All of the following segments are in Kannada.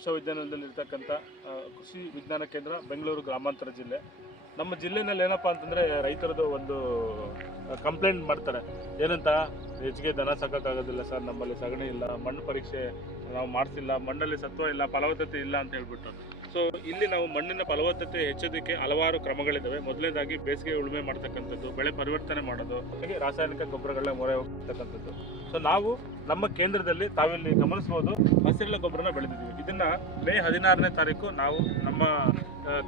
ವಿಶ್ವವಿದ್ಯಾನಿಲಯದಲ್ಲಿ ಇರ್ತಕ್ಕಂಥ ಕೃಷಿ ವಿಜ್ಞಾನ ಕೇಂದ್ರ, ಬೆಂಗಳೂರು ಗ್ರಾಮಾಂತರ ಜಿಲ್ಲೆ. ನಮ್ಮ ಜಿಲ್ಲೆನಲ್ಲಿ ಏನಪ್ಪ ಅಂತಂದರೆ ರೈತರದು ಒಂದು ಕಂಪ್ಲೇಂಟ್ ಮಾಡ್ತಾರೆ. ಏನಂತ? ಹೆಚ್ಚಿಗೆ ದನ ಸಾಕೋಕ್ಕಾಗೋದಿಲ್ಲ ಸರ್, ನಮ್ಮಲ್ಲಿ ಸಗಣಿ ಇಲ್ಲ, ಮಣ್ಣು ಪರೀಕ್ಷೆ ನಾವು ಮಾಡಿಸಿಲ್ಲ, ಮಣ್ಣಲ್ಲಿ ಸತ್ವ ಇಲ್ಲ, ಫಲವತ್ತತೆ ಇಲ್ಲ ಅಂತ ಹೇಳ್ಬಿಟ್ಟು. ಸೊ ಇಲ್ಲಿ ನಾವು ಮಣ್ಣಿನ ಫಲವತ್ತತೆ ಹೆಚ್ಚೋದಕ್ಕೆ ಹಲವಾರು ಕ್ರಮಗಳಿದ್ದಾವೆ ಮೊದಲನೇದಾಗಿ ಬೇಸಿಗೆ ಉಳುಮೆ ಮಾಡ್ತಕ್ಕಂಥದ್ದು, ಬೆಳೆ ಪರಿವರ್ತನೆ ಮಾಡೋದು, ಹಾಗೆ ರಾಸಾಯನಿಕ ಗೊಬ್ಬರಗಳನ್ನ ಮೊರೆ ಹೋಗ್ತಕ್ಕಂಥದ್ದು. ಸೊ ನಾವು ನಮ್ಮ ಕೇಂದ್ರದಲ್ಲಿ ತಾವಿಲ್ಲಿ ಗಮನಿಸ್ಬೋದು. ಹಸಿರೆಲೆ ಗೊಬ್ಬರನ ಬೆಳೆದಿದ್ದೀವಿ. ಇದನ್ನ ಮೇ ಹದಿನಾರನೇ ತಾರೀಕು ನಾವು ನಮ್ಮ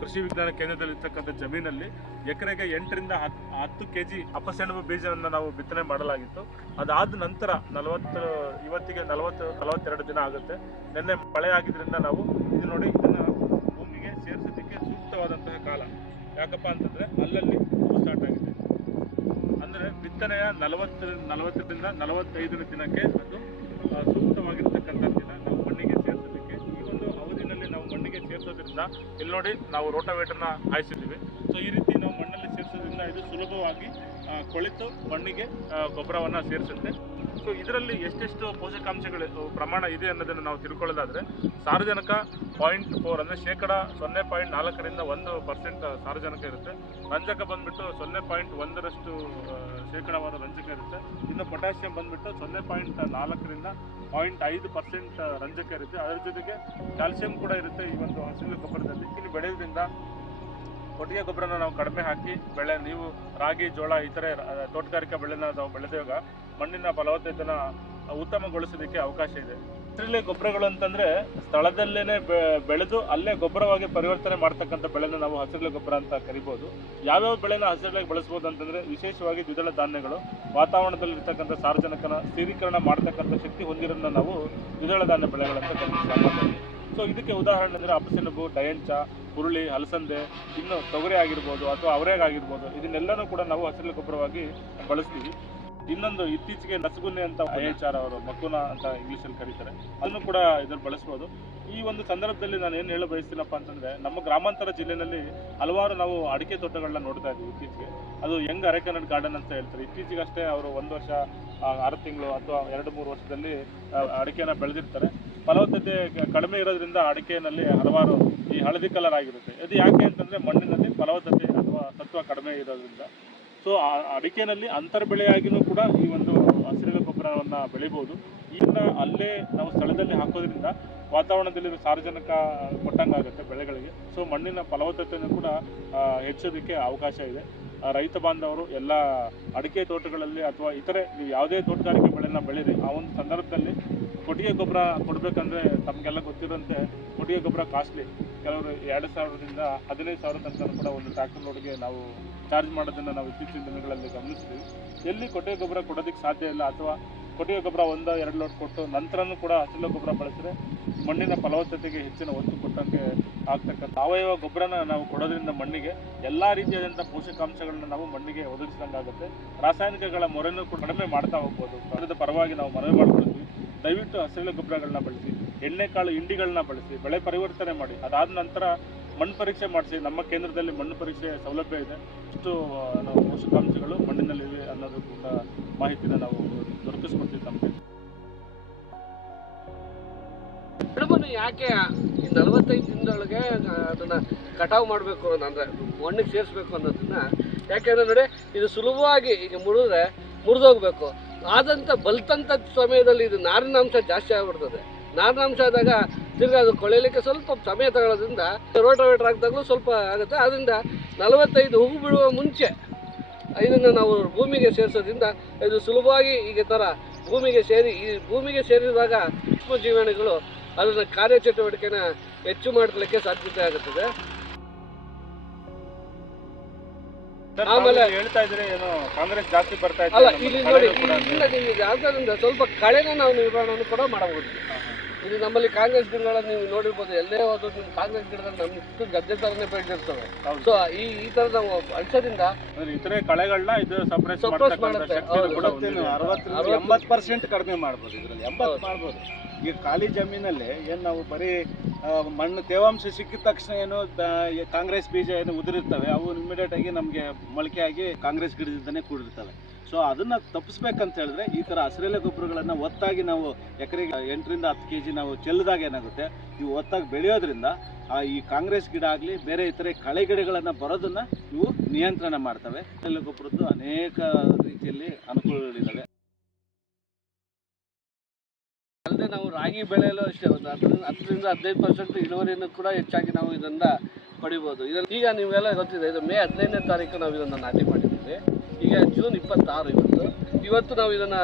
ಕೃಷಿ ವಿಜ್ಞಾನ ಕೇಂದ್ರದಲ್ಲಿ ಇರ್ತಕ್ಕಂಥ ಜಮೀನಲ್ಲಿ ಎಕರೆಗೆ ಎಂಟರಿಂದ ಹತ್ತು ಹತ್ತು ಕೆ ಜಿ ಅಪಸೆಣಬು ಬೀಜವನ್ನು ನಾವು ಬಿತ್ತನೆ ಮಾಡಲಾಗಿತ್ತು. ಅದಾದ ನಂತರ ನಲವತ್ತು ಇವತ್ತಿಗೆ ನಲವತ್ತು ನಲವತ್ತೆರಡು ದಿನ ಆಗುತ್ತೆ. ನಿನ್ನೆ ಮಳೆ ಆಗಿದ್ರಿಂದ ನಾವು ಇದು ನೋಡಿ ಇದನ್ನು ಭೂಮಿಗೆ ಸೇರಿಸೋದಕ್ಕೆ ಸೂಕ್ತವಾದಂತಹ ಕಾಲ. ಯಾಕಪ್ಪ ಅಂತಂದರೆ ಅಲ್ಲಲ್ಲಿ ಸ್ಟಾರ್ಟ್ ಆಗಿದೆ. ಅಂದರೆ ಬಿತ್ತನೆಯ ನಲವತ್ತು ನಲವತ್ತರಿಂದ ನಲವತ್ತೈದರ ದಿನಕ್ಕೆ ಅದು ಆ, ಸೇರಿಸೋದ್ರಿಂದ ಇಲ್ಲಿ ನೋಡಿ ನಾವು ರೋಟಾವೇಟರ್ನ ಹಾಯಿಸಿದ್ದೀವಿ. ಸೊ ಈ ರೀತಿ ನಾವು ಮಣ್ಣಲ್ಲಿ ಸೇರಿಸೋದ್ರಿಂದ ಇದು ಸುಲಭವಾಗಿ ಕೊಳೆತು ಮಣ್ಣಿಗೆ ಗೊಬ್ಬರವನ್ನು ಸೇರಿಸುತ್ತೆ. ಸೊ ಇದರಲ್ಲಿ ಎಷ್ಟೆಷ್ಟು ಪೋಷಕಾಂಶಗಳು ಪ್ರಮಾಣ ಇದೆ ಅನ್ನೋದನ್ನು ನಾವು ತಿಳ್ಕೊಳ್ಳೋದಾದ್ರೆ, ಸಾರಜನಕ ಪಾಯಿಂಟ್ ಫೋರ್ ಅಂದರೆ ಶೇಕಡ ಸೊನ್ನೆ ಪಾಯಿಂಟ್ ನಾಲ್ಕರಿಂದ ಒಂದು ಪರ್ಸೆಂಟ್ ಸಾರಜನಕ ಇರುತ್ತೆ. ರಂಜಕ ಬಂದ್ಬಿಟ್ಟು ಸೊನ್ನೆ ಪಾಯಿಂಟ್ ಒಂದರಷ್ಟು ಶೇಕಡವಾದ ರಂಜಕ ಇರುತ್ತೆ. ಇನ್ನು ಪೊಟ್ಯಾಷಿಯಂ ಬಂದ್ಬಿಟ್ಟು ಸೊನ್ನೆ ಪಾಯಿಂಟ್ ನಾಲ್ಕರಿಂದ ಪಾಯಿಂಟ್ ಐದು ಪರ್ಸೆಂಟ್ ರಂಜಕ ಇರುತ್ತೆ. ಅದರ ಜೊತೆಗೆ ಕ್ಯಾಲ್ಸಿಯಂ ಕೂಡ ಇರುತ್ತೆ ಈ ಒಂದು ಹಸಿರು ಗೊಬ್ಬರದಲ್ಲಿ. ಇಲ್ಲಿ ಬೆಳೆಯೋದ್ರಿಂದ ಕೊಟ್ಟಿಗೆ ಗೊಬ್ಬರನ ನಾವು ಕಡಿಮೆ ಹಾಕಿ, ಬೆಳೆ, ನೀವು ರಾಗಿ, ಜೋಳ ಇತರೆ ಥರ ತೋಟಗಾರಿಕಾ ಬೆಳೆನ ನಾವು ಬೆಳೆದಾಗ ಮಣ್ಣಿನ ಫಲವತ್ತತೆನ ಉತ್ತಮಗೊಳಿಸೋದಕ್ಕೆ ಅವಕಾಶ ಇದೆ. ಇದರಲ್ಲಿ ಗೊಬ್ಬರಗಳು ಅಂತಂದ್ರೆ ಸ್ಥಳದಲ್ಲೇನೆ ಬೆಳೆದು ಅಲ್ಲೇ ಗೊಬ್ಬರವಾಗಿ ಪರಿವರ್ತನೆ ಮಾಡ್ತಕ್ಕಂಥ ಬೆಳೆನ ನಾವು ಹಸಿರು ಗೊಬ್ಬರ ಅಂತ ಕರಿಬಹುದು ಯಾವ್ಯಾವ ಬೆಳೆನ ಹಸಿರೆಲೆ ಬಳಸಬಹುದು ಅಂತಂದ್ರೆ ವಿಶೇಷವಾಗಿ ದ್ವಿದಳ ಧಾನ್ಯಗಳು. ವಾತಾವರಣದಲ್ಲಿ ಇರ್ತಕ್ಕಂಥ ಸಾರ್ವಜನಿಕನ ಸ್ಥಿರೀಕರಣ ಮಾಡ್ತಕ್ಕಂಥ ಶಕ್ತಿ ಹೊಂದಿರೋದನ್ನ ನಾವು ದ್ವಿದಳ ಧಾನ್ಯ ಬೆಳೆಗಳಂತ ಸೊ ಇದಕ್ಕೆ ಉದಾಹರಣೆ ಅಂದ್ರೆ ಅಪಸೆಣಬು ಡಯಂಚ, ಹುರುಳಿ, ಹಲಸಂದೆ, ಇನ್ನು ತೊಗರಿ ಆಗಿರ್ಬೋದು ಅಥವಾ ಅವರೇಗಾಗಿರ್ಬೋದು ಇದನ್ನೆಲ್ಲನೂ ಕೂಡ ನಾವು ಹಸಿರು ಗೊಬ್ಬರವಾಗಿ ಬಳಸ್ತೀವಿ. ಇನ್ನೊಂದು ಇತ್ತೀಚೆಗೆ ನಸಗುನ್ನೆ ಅಂತ ಐ ಎಚ್ ಆರ್ ಅವರು ಮಕ್ಕುನ ಅಂತ ಇಂಗ್ಲೀಷಲ್ಲಿ ಕರೀತಾರೆ. ಅದನ್ನು ಕೂಡ ಇದ್ರಲ್ಲಿ ಬಳಸ್ಬೋದು. ಈ ಒಂದು ಸಂದರ್ಭದಲ್ಲಿ ನಾನು ಏನು ಹೇಳ ಬಯಸ್ತೀನಪ್ಪ ಅಂತಂದ್ರೆ, ನಮ್ಮ ಗ್ರಾಮಾಂತರ ಜಿಲ್ಲೆಯಲ್ಲಿ ಹಲವಾರು ನಾವು ಅಡಿಕೆ ತೋಟಗಳನ್ನ ನೋಡ್ತಾ ಇದ್ದೀವಿ ಇತ್ತೀಚೆಗೆ. ಅದು ಯಂಗ್ ಅರೆಕನಡ್ ಗಾರ್ಡನ್ ಅಂತ ಹೇಳ್ತಾರೆ. ಇತ್ತೀಚೆಗಷ್ಟೇ ಅವರು ಒಂದು ವರ್ಷ ಆರು ತಿಂಗಳು ಅಥವಾ ಎರಡು ಮೂರು ವರ್ಷದಲ್ಲಿ ಅಡಿಕೆನ ಬೆಳೆದಿರ್ತಾರೆ. ಫಲವತ್ತತೆ ಕಡಿಮೆ ಇರೋದ್ರಿಂದ ಅಡಿಕೆನಲ್ಲಿ ಹಲವಾರು ಈ ಹಳದಿ ಕಲರ್ ಆಗಿರುತ್ತೆ. ಅದು ಯಾಕೆ ಅಂತಂದ್ರೆ ಮಣ್ಣಿನಲ್ಲಿ ಫಲವತ್ತತೆ ಅಥವಾ ಸತ್ವ ಕಡಿಮೆ ಇರೋದ್ರಿಂದ. ಸೊ ಅಡಿಕೆನಲ್ಲಿ ಅಂತರ್ ಬೆಳೆಯಾಗಿಯೂ ಕೂಡ ಈ ಒಂದು ಹಸಿರಿನ ಗೊಬ್ಬರವನ್ನು ಬೆಳಿಬೋದು. ಇದನ್ನ ಅಲ್ಲೇ ನಾವು ಸ್ಥಳದಲ್ಲಿ ಹಾಕೋದ್ರಿಂದ ವಾತಾವರಣದಲ್ಲಿ ಸಾರ್ವಜನಿಕ ಕೊಟ್ಟಂಗಾಗುತ್ತೆ ಬೆಳೆಗಳಿಗೆ. ಸೊ ಮಣ್ಣಿನ ಫಲವತ್ತತೆಯನ್ನು ಕೂಡ ಹೆಚ್ಚೋದಕ್ಕೆ ಅವಕಾಶ ಇದೆ. ರೈತ ಬಾಂಧವರು ಎಲ್ಲ ಅಡಿಕೆ ತೋಟಗಳಲ್ಲಿ ಅಥವಾ ಇತರೆ ಯಾವುದೇ ತೋಟಗಾರಿಕೆ ಬೆಳೆನ ಬೆಳೀರಿ, ಆ ಒಂದು ಸಂದರ್ಭದಲ್ಲಿ ಕೊಟ್ಟಿಗೆ ಗೊಬ್ಬರ ಕೊಡಬೇಕಂದ್ರೆ ತಮಗೆಲ್ಲ ಗೊತ್ತಿರುವಂತೆ ಕೊಟ್ಟಿಗೆ ಗೊಬ್ಬರ ಕಾಸ್ಟ್ಲಿ. ಕೆಲವರು ಎರಡು ಸಾವಿರದಿಂದ ಹದಿನೈದು ಸಾವಿರ ತನಕ ಕೂಡ ಒಂದು ಟ್ರ್ಯಾಕ್ಟರ್ ಲೋಡ್ಗೆ ನಾವು ಚಾರ್ಜ್ ಮಾಡೋದನ್ನು ನಾವು ಇತ್ತೀಚಿನ ದಿನಗಳಲ್ಲಿ ಗಮನಿಸ್ತೀವಿ ಎಲ್ಲಿ ಕೊಟ್ಟಿಗೆ ಗೊಬ್ಬರ ಕೊಡೋದಕ್ಕೆ ಸಾಧ್ಯ ಇಲ್ಲ ಅಥವಾ ಕೊಟ್ಟಿಗೆ ಗೊಬ್ಬರ ಒಂದು, ಎರಡು ಲೋಟ್ ಕೊಟ್ಟು ನಂತರನೂ ಕೂಡ ಹಸಿರು ಗೊಬ್ಬರ ಬಳಸಿದ್ರೆ ಮಣ್ಣಿನ ಫಲವತ್ತತೆಗೆ ಹೆಚ್ಚಿನ ಒತ್ತು ಕೊಟ್ಟಂಗೆ ಆಗ್ತಕ್ಕಂಥ ಸಾವಯವ ಗೊಬ್ಬರನ ನಾವು ಕೊಡೋದ್ರಿಂದ ಮಣ್ಣಿಗೆ ಎಲ್ಲ ರೀತಿಯಾದಂಥ ಪೋಷಕಾಂಶಗಳನ್ನ ನಾವು ಮಣ್ಣಿಗೆ ಒದಗಿಸಿದಂಗಾಗುತ್ತೆ ರಾಸಾಯನಿಕಗಳ ಮೊರೆನೂ ಕೂಡ ಕಡಿಮೆ ಮಾಡ್ತಾ ಹೋಗ್ಬೋದು. ಅದರ ಪರವಾಗಿ ನಾವು ಮನವಿ ಮಾಡ್ಕೊಳ್ತೀವಿ ದಯವಿಟ್ಟು ಹಸಿರು ಗೊಬ್ಬರಗಳನ್ನ ಬಳಸಿ ಎಣ್ಣೆಕಾಳು ಹಿಂಡಿಗಳನ್ನ ಬಳಸಿ, ಬೆಳೆ ಪರಿವರ್ತನೆ ಮಾಡಿ. ಅದಾದ ನಂತರ ಮಣ್ಣು ಪರೀಕ್ಷೆ ಮಾಡಿಸಿ, ನಮ್ಮ ಕೇಂದ್ರದಲ್ಲಿ ಮಣ್ಣು ಪರೀಕ್ಷೆ ಸೌಲಭ್ಯ ಇದೆ. ಇಷ್ಟು ನಾವು ಪೋಷಕಾಂಶಗಳು ಮಣ್ಣಿನಲ್ಲಿವೆ ಅನ್ನೋದು ಕೂಡ ಮಾಹಿತಿನ ನಾವು ದೊರಕಿಸ್ಕೊಡ್ತೀವಿ ತಮಗೆ. ಯಾಕೆ ಈ ನಲವತ್ತೈದು ದಿನದೊಳಗೆ ಅದನ್ನ ಕಟಾವು ಮಾಡಬೇಕು ಅಂದ್ರೆ ಮಣ್ಣಿಗೆ ಸೇರಿಸ್ಬೇಕು ಅನ್ನೋದನ್ನ ಯಾಕೆಂದ್ರೆ ನೋಡಿ, ಇದು ಸುಲಭವಾಗಿ ಈಗ ಮುರಿದ್ರೆ ಮುರಿದೋಗ್ಬೇಕು. ಆದಂಥ ಬಲ್ತಂಥ ಸಮಯದಲ್ಲಿ ಇದು ನಾರಿನಾಂಶ ಜಾಸ್ತಿ ಆಗ್ಬಿಡ್ತದೆ. ನಾರಿನಾಂಶ ಆದಾಗ ತಿರ್ಗಿ ಅದು ಕೊಳೆಯಲಿಕ್ಕೆ ಸ್ವಲ್ಪ ಸಮಯ ತಗೊಳ್ಳೋದ್ರಿಂದ ರೋಟೋವೇಟರ್ ಹಾಕಿದಾಗಲೂ ಸ್ವಲ್ಪ ಆಗುತ್ತೆ. ಅದರಿಂದ ನಲವತ್ತೈದು ಹೂವು ಬಿಡುವ ಮುಂಚೆ ಇದನ್ನು ನಾವು ಭೂಮಿಗೆ ಸೇರಿಸೋದ್ರಿಂದ ಇದು ಸುಲಭವಾಗಿ ಈಗ ಥರ ಭೂಮಿಗೆ ಸೇರಿ ಈ ಭೂಮಿಗೆ ಸೇರಿದಾಗ ಸೂಕ್ಷ್ಮ ಜೀವನಗಳು ಅದನ್ನ ಕಾರ್ಯಚಟುವಟಿಕೆನ ಹೆಚ್ಚು ಮಾಡಲಿಕ್ಕೆ ಸಾಧ್ಯತೆ ಆಗುತ್ತದೆ. ಆಮೇಲೆ- ಹೇಳ್ತಾ ಇದ್ರೆ ಏನೋ ಕಾಂಗ್ರೆಸ್ ಜಾಸ್ತಿ ಬರ್ತಾ ಇದೆ ಅಲ್ಲ ಇಲ್ಲಿ ನೋಡಿ. ಇಲ್ಲ ನಿಮಗೆ ಆದ್ದರಿಂದ ಸ್ವಲ್ಪ ಕಳೆನ ನಾವು ನಿರ್ವಹಣೆ ಕೂಡ ಮಾಡಬಹುದು. ಇದು ನಮ್ಮಲ್ಲಿ ಕಾಂಗ್ರೆಸ್ ಗಿಡಗಳನ್ನ ನೀವು ನೋಡಿರ್ಬೋದು ಎಲ್ಲೇ ಹೋದ್ರು ನಿಮ್ಮ ಕಾಂಗ್ರೆಸ್ ಗಿಡಗಳು ನಮ್ಮ ಇಷ್ಟು ಗದ್ದೆ ಥರನೇ ಬೆಳೆದಿರ್ತವೆ. ಸೊ ಈ ಈ ತರದ ನಾವು ಅಳಿಸೋದ್ರಿಂದ ಇತರೆ ಕಳೆಗಳನ್ನ ಇದು ಸಪ್ರೆಸ್ ಮಾಡ್ತಾರೆ ಮಾಡುತ್ತೆ. ಅರವತ್ತು. ಎಂಬತ್ತು ಪರ್ಸೆಂಟ್ ಕಡಿಮೆ ಮಾಡ್ಬೋದು ಇದರಲ್ಲಿ ಎಂಬತ್ತು. ಮಾಡ್ಬೋದು ಈಗ ಖಾಲಿ ಜಮೀನಲ್ಲಿ ಏನು ನಾವು ಬರೀ ಮಣ್ಣು ತೇವಾಂಶ ಸಿಕ್ಕಿದ ತಕ್ಷಣ ಏನು ಕಾಂಗ್ರೆಸ್ ಬೀಜ ಏನು ಉದುರಿರ್ತವೆ, ಅವು ಇಮಿಡಿಯೇಟ್ ಆಗಿ ನಮಗೆ ಮೊಳಕೆಯಾಗಿ ಕಾಂಗ್ರೆಸ್ ಗಿಡದಿಂದನೇ ಕೂಡಿರ್ತವೆ. ಸೊ ಅದನ್ನು ತಪ್ಪಿಸ್ಬೇಕಂತ ಹೇಳಿದ್ರೆ ಈ ಥರ ಹಸಿರೆಲೆ ಗೊಬ್ಬರಗಳನ್ನು ಒತ್ತಾಗಿ ನಾವು ಎಕರೆಗೆ ಎಂಟರಿಂದ ಹತ್ತು ಕೆ ಜಿ ನಾವು ಚೆಲ್ಲಿದಾಗ ಏನಾಗುತ್ತೆ, ಇವು ಒತ್ತಾಗಿ ಬೆಳೆಯೋದ್ರಿಂದ ಆ, ಈ ಕಾಂಗ್ರೆಸ್ ಗಿಡ ಆಗಲಿ, ಬೇರೆ ಇತರೆ ಕಳೆ ಗಿಡಗಳನ್ನು ಬರೋದನ್ನು ಇವು ನಿಯಂತ್ರಣ ಮಾಡ್ತವೆ. ಹಸಿರೆಲೆ ಗೊಬ್ಬರದ್ದು ಅನೇಕ ರೀತಿಯಲ್ಲಿ ಅನುಕೂಲಗಳಿದ್ದಾವೆ. ನಾವು ರಾಗಿ ಬೆಳೆಯಲು ಅಷ್ಟೇ ಒಂದು ಹತ್ತರಿಂದ ಹದಿನೈದು ಪರ್ಸೆಂಟ್ ಇಳುವರಿಯನ್ನು ಕೂಡ ಹೆಚ್ಚಾಗಿ ನಾವು ಇದನ್ನು ಪಡಿಬೋದು. ಈಗ ನೀವೆಲ್ಲ ಗೊತ್ತಿದೆ, ಇದು ಮೇ ಹದಿನೈದನೇ ತಾರೀಕು ನಾವು ಇದನ್ನು ನಾಟಿ ಮಾಡಿದ್ದೀವಿ. ಈಗ ಜೂನ್ ಇಪ್ಪತ್ತಾರು ಇವತ್ತು. ಇವತ್ತು ನಾವು ಇದನ್ನು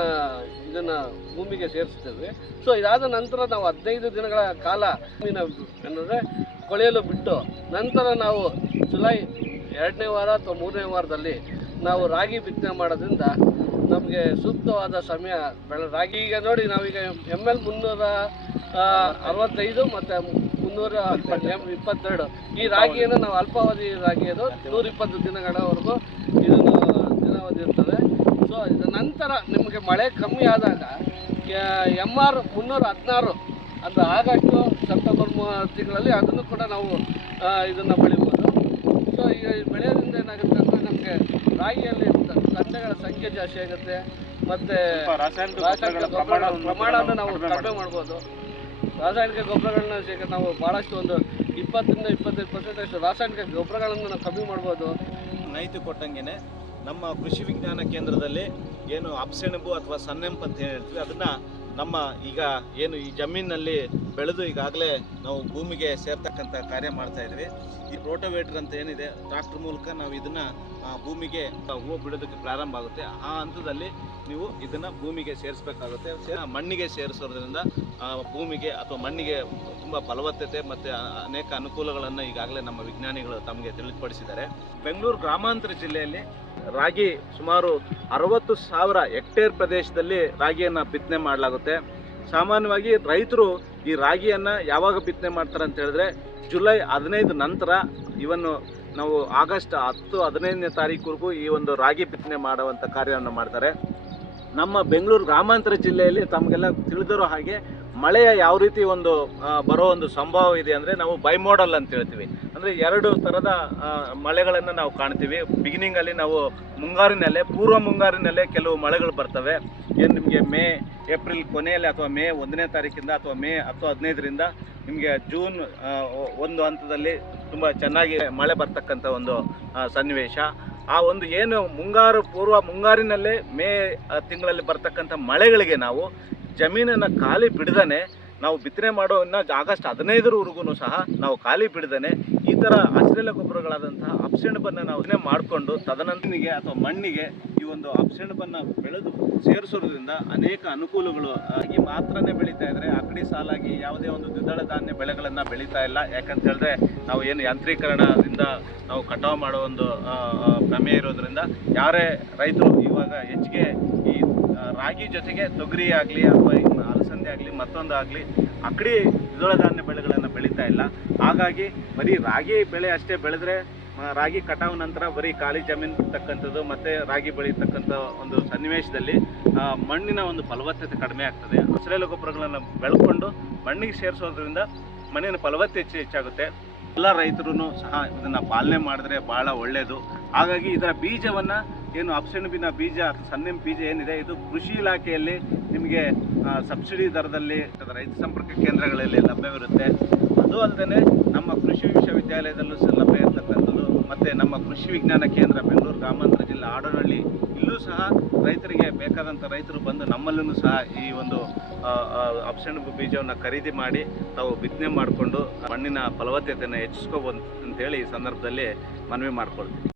ಇದನ್ನು ಭೂಮಿಗೆ ಸೇರಿಸ್ತೇವೆ ಸೊ ಇದಾದ ನಂತರ ನಾವು ಹದಿನೈದು ದಿನಗಳ ಕಾಲ ಏನಂದರೆ ಕೊಳೆಯಲು ಬಿಟ್ಟು ನಂತರ ನಾವು ಜುಲೈ ಎರಡನೇ ವಾರ ಅಥವಾ ಮೂರನೇ ವಾರದಲ್ಲಿ ನಾವು ರಾಗಿ ಬಿತ್ತನೆ ಮಾಡೋದ್ರಿಂದ ನಮಗೆ ಸೂಕ್ತವಾದ ಸಮಯ ಬೆಳೆದಾಗಿ ಈಗ ನೋಡಿ ನಾವೀಗ ಎಂ ಎಲ್ ಮುನ್ನೂರ ಅರವತ್ತೈದು ಮತ್ತು ಮುನ್ನೂರ ಇಪ್ಪತ್ತೆರಡು. ಈ ರಾಗಿಯನ್ನು ನಾವು ಅಲ್ಪಾವಧಿ ರಾಗಿ ಅದು ನೂರ ಇಪ್ಪತ್ತು ದಿನಗಳವರೆಗೂ ಇದನ್ನು ದಿನಾವಧಿ ಇರ್ತದೆ. ಸೊ ಇದರ ನಂತರ ನಿಮಗೆ ಮಳೆ ಕಮ್ಮಿ ಆದಾಗ ಎಂ ಆರ್ ಮುನ್ನೂರ ಹದಿನಾರು ಅದು ಆಗಸ್ಟು ಸೆಪ್ಟೆಂಬರ್ ತಿಂಗಳಲ್ಲಿ ಅದನ್ನು ಕೂಡ ನಾವು ಇದನ್ನು ಬೆಳಿಬೋದು. ಸೊ ಈಗ ಈ ಬೆಳೆಯೋದ್ರಿಂದ ಏನಾಗುತ್ತೆ ಅಂದರೆ ನಮಗೆ ರಾಗಿಯಲ್ಲಿ ತಂಡೆಗಳ ಸಂಖ್ಯೆ ಜಾಸ್ತಿ ಆಗುತ್ತೆ. ಮತ್ತು ರಾಸಾಯನಿಕ ಪ್ರಮಾಣವನ್ನು ನಾವು ಕಡಿಮೆ ಮಾಡ್ಬೋದು. ರಾಸಾಯನಿಕ ಗೊಬ್ಬರಗಳನ್ನ ನಾವು ಭಾಳಷ್ಟು ಒಂದು ಇಪ್ಪತ್ತರಿಂದ ಇಪ್ಪತ್ತೈದು ಪರ್ಸೆಂಟ್ ಅಷ್ಟು ರಾಸಾಯನಿಕ ಗೊಬ್ಬರಗಳನ್ನು ನಾವು ಕಮ್ಮಿ ಮಾಡ್ಬೋದು. ಮಾಹಿತಿ ಕೊಟ್ಟಂಗೆನೆ ನಮ್ಮ ಕೃಷಿ ವಿಜ್ಞಾನ ಕೇಂದ್ರದಲ್ಲಿ ಏನು ಅಪ್ಸೆಣಬು ಅಥವಾ ಸನ್ನೆಂಪು ಅಂತ ಹೇಳ್ತೀವಿ ಅದನ್ನ ನಮ್ಮ ಈಗ ಏನು ಈ ಜಮೀನಿನಲ್ಲಿ ಬೆಳೆದು ಈಗಾಗಲೇ ನಾವು ಭೂಮಿಗೆ ಸೇರ್ತಕ್ಕಂಥ ಕಾರ್ಯ ಮಾಡ್ತಾ ಇದ್ವಿ. ಈ ರೋಟೋವೇಟರ್ ಅಂತ ಏನಿದೆ ಟ್ರಾಕ್ಟರ್ ಮೂಲಕ ನಾವು ಇದನ್ನ ಭೂಮಿಗೆ ಹೂವು ಬಿಡೋದಕ್ಕೆ ಪ್ರಾರಂಭ ಆಗುತ್ತೆ. ಆ ಹಂತದಲ್ಲಿ ನೀವು ಇದನ್ನ ಭೂಮಿಗೆ ಸೇರಿಸಬೇಕಾಗುತ್ತೆ. ಮಣ್ಣಿಗೆ ಸೇರಿಸೋದ್ರಿಂದ ಭೂಮಿಗೆ ಅಥವಾ ಮಣ್ಣಿಗೆ ತುಂಬ ಫಲವತ್ತತೆ ಮತ್ತು ಅನೇಕ ಅನುಕೂಲಗಳನ್ನು ಈಗಾಗಲೇ ನಮ್ಮ ವಿಜ್ಞಾನಿಗಳು ತಮಗೆ ತಿಳಿಪಡಿಸಿದ್ದಾರೆ. ಬೆಂಗಳೂರು ಗ್ರಾಮಾಂತರ ಜಿಲ್ಲೆಯಲ್ಲಿ ರಾಗಿ ಸುಮಾರು ಅರವತ್ತು ಸಾವಿರ ಹೆಕ್ಟೇರ್ ಪ್ರದೇಶದಲ್ಲಿ ರಾಗಿಯನ್ನು ಬಿತ್ತನೆ ಮಾಡಲಾಗುತ್ತೆ. ಸಾಮಾನ್ಯವಾಗಿ ರೈತರು ಈ ರಾಗಿಯನ್ನು ಯಾವಾಗ ಬಿತ್ತನೆ ಮಾಡ್ತಾರೆ ಅಂತ ಹೇಳಿದ್ರೆ ಜುಲೈ ಹದಿನೈದು ನಂತರ ಇವನ್ನು ನಾವು ಆಗಸ್ಟ್ ಹತ್ತು, ಹದಿನೈದನೇ ತಾರೀಕುವರೆಗೂ ಈ ಒಂದು ರಾಗಿ ಬಿತ್ತನೆ ಮಾಡುವಂಥ ಕಾರ್ಯವನ್ನು ಮಾಡ್ತಾರೆ. ನಮ್ಮ ಬೆಂಗಳೂರು ಗ್ರಾಮಾಂತರ ಜಿಲ್ಲೆಯಲ್ಲಿ ತಮಗೆಲ್ಲ ತಿಳಿದಿರೋ ಹಾಗೆ ಮಳೆಯ ಯಾವ ರೀತಿ ಒಂದು ಬರೋ ಒಂದು ಸಂಭವ ಇದೆ ಅಂದರೆ ನಾವು ಬೈಮೋಡಲ್ ಅಂತ ಹೇಳ್ತೀವಿ. ಅಂದರೆ ಎರಡು ಥರದ ಮಳೆಗಳನ್ನು ನಾವು ಕಾಣ್ತೀವಿ. ಬಿಗಿನಿಂಗಲ್ಲಿ ನಾವು ಮುಂಗಾರಿನಲ್ಲೇ, ಪೂರ್ವ ಮುಂಗಾರಿನಲ್ಲೇ ಕೆಲವು ಮಳೆಗಳು ಬರ್ತವೆ. ಏನು ನಿಮಗೆ ಮೇ, ಏಪ್ರಿಲ್ ಕೊನೆಯಲ್ಲಿ ಅಥವಾ ಮೇ ಒಂದನೇ ತಾರೀಕಿಂದ ಅಥವಾ ಮೇ ಹತ್ತು ಹದಿನೈದರಿಂದ ನಿಮಗೆ ಜೂನ್ ಒಂದು ಹಂತದಲ್ಲಿ ತುಂಬ ಚೆನ್ನಾಗಿ ಮಳೆ ಬರ್ತಕ್ಕಂಥ ಒಂದು ಸನ್ನಿವೇಶ. ಆ ಒಂದು ಏನು ಮುಂಗಾರು, ಪೂರ್ವ ಮುಂಗಾರಿನಲ್ಲೇ ಮೇ ತಿಂಗಳಲ್ಲಿ ಬರ್ತಕ್ಕಂಥ ಮಳೆಗಳಿಗೆ ನಾವು ಜಮೀನನ್ನು ಖಾಲಿ ಬಿಡದೇ ನಾವು ಬಿತ್ತನೆ ಮಾಡೋ ಇನ್ನು ಆಗಸ್ಟ್ ಹದಿನೈದರವರೆಗೂ ಸಹ ನಾವು ಖಾಲಿ ಬಿಡದೇ ಈ ಥರ ಹಸಿರೆಲೆ ಗೊಬ್ಬರಗಳಾದಂತಹ ಅಪ್ಸೆಣಬನ್ನು ನಾವು ಇದನ್ನೇ ಮಾಡಿಕೊಂಡು ತದನಂತನಿಗೆ ಅಥವಾ ಮಣ್ಣಿಗೆ ಈ ಒಂದು ಅಪ್ಸೆಣಬನ್ನು ಬೆಳೆದು ಸೇರಿಸೋದ್ರಿಂದ ಅನೇಕ ಅನುಕೂಲಗಳು ಆಗಿ ಮಾತ್ರನೇ ಬೆಳೀತಾ ಇದ್ದಾರೆ ಅಕಡಿ ಸಾಲಾಗಿ ಯಾವುದೇ ಒಂದು ದ್ವಿದಳ ಧಾನ್ಯ ಬೆಳೆಗಳನ್ನು ಬೆಳೀತಾ ಇಲ್ಲ. ಯಾಕಂತ ಹೇಳಿದ್ರೆ ನಾವು ಏನು ಯಾಂತ್ರೀಕರಣದಿಂದ ನಾವು ಕಟಾವು ಮಾಡೋ ಒಂದು ಕ್ರಮೆ ಇರೋದ್ರಿಂದ ಯಾರೇ ರೈತರು ಇವಾಗ ಹೆಚ್ಚಿಗೆ ಈ ರಾಗಿ ಜೊತೆಗೆ ತೊಗರಿ ಆಗಲಿ ಅಥವಾ ಆಗಲಿ, ಮತ್ತೊಂದು ಆಗಲಿ, ಅಕಡಿ ದ್ವಿದಳ ಧಾನ್ಯ ಬೆಳೆಗಳನ್ನು ಬೆಳೀತಾ ಇಲ್ಲ. ಹಾಗಾಗಿ ಬರೀ ರಾಗಿ ಬೆಳೆ ಅಷ್ಟೇ ಬೆಳೆದ್ರೆ ರಾಗಿ ಕಟಾವು ನಂತರ ಬರೀ ಖಾಲಿ ಜಮೀನು ಬಿಡ್ತಕ್ಕಂಥದ್ದು ಮತ್ತು ರಾಗಿ ಬೆಳೀತಕ್ಕಂಥ ಒಂದು ಸನ್ನಿವೇಶದಲ್ಲಿ ಮಣ್ಣಿನ ಒಂದು ಫಲವತ್ತತೆ ಕಡಿಮೆ ಆಗ್ತದೆ. ಹಸಿರೆಲೆ ಗೊಬ್ಬರಗಳನ್ನು ಬೆಳ್ಕೊಂಡು ಮಣ್ಣಿಗೆ ಸೇರಿಸೋದ್ರಿಂದ ಮಣ್ಣಿನ ಫಲವತ್ತತೆ ಹೆಚ್ಚು ಹೆಚ್ಚಾಗುತ್ತೆ. ಎಲ್ಲ ರೈತರು ಸಹ ಇದನ್ನು ಪಾಲನೆ ಮಾಡಿದ್ರೆ ಭಾಳ ಒಳ್ಳೆಯದು ಹಾಗಾಗಿ ಇದರ ಬೀಜವನ್ನು ಏನು ಅಪ್ಸೆಣಬಿನ ಬೀಜ ಅಥವಾ ಸನ್ನೆಂ ಬೀಜ ಏನಿದೆ, ಇದು ಕೃಷಿ ಇಲಾಖೆಯಲ್ಲಿ ನಿಮಗೆ ಸಬ್ಸಿಡಿ ದರದಲ್ಲಿ ರೈತ ಸಂಪರ್ಕ ಕೇಂದ್ರಗಳಲ್ಲಿ ಲಭ್ಯವಿರುತ್ತೆ. ಅದು ಅಲ್ಲದೆ ನಮ್ಮ ಕೃಷಿ ವಿಶ್ವವಿದ್ಯಾಲಯದಲ್ಲೂ ಸಹ ಲಭ್ಯ ಇರತಕ್ಕಂಥದ್ದು. ಮತ್ತು ನಮ್ಮ ಕೃಷಿ ವಿಜ್ಞಾನ ಕೇಂದ್ರ ಬೆಂಗಳೂರು ಗ್ರಾಮಾಂತರ ಜಿಲ್ಲೆ ಆಡನಹಳ್ಳಿ, ಇಲ್ಲೂ ಸಹ ರೈತರಿಗೆ ಬೇಕಾದಂಥ ರೈತರು ಬಂದು ನಮ್ಮಲ್ಲೂ ಸಹ ಈ ಒಂದು ಅಪ್ಸೆಣಬು ಬೀಜವನ್ನು ಖರೀದಿ ಮಾಡಿ ತಾವು ಬಿತ್ತನೆ ಮಾಡಿಕೊಂಡು ಮಣ್ಣಿನ ಫಲವತ್ತತೆಯನ್ನು ಹೆಚ್ಚಿಸ್ಕೋಬೋದು ಅಂತೇಳಿ ಈ ಸಂದರ್ಭದಲ್ಲಿ ಮನವಿ ಮಾಡ್ಕೊಳ್ತೀವಿ.